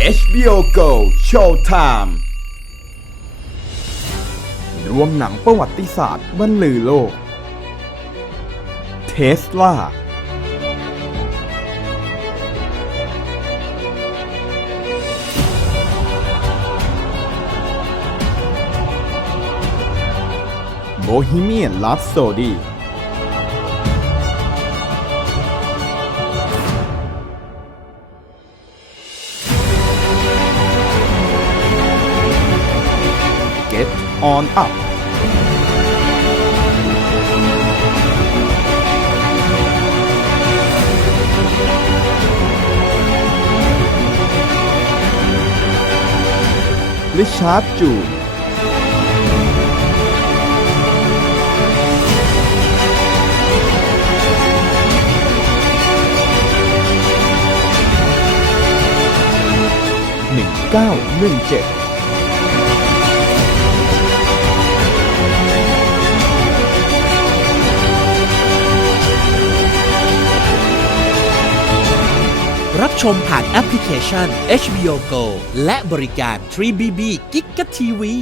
HBO Go Showtime รวมหนังประวัติศาสตร์บรรลือโลก เทสลาโบฮีเมียน r h ั p โซดี Get on up ริชาร์ดจูหนึ่งเก้าหนึ่งเจ็ด รับชมผ่านแอปพลิเคชัน HBO Go และบริการ 3BB กิกะทีวี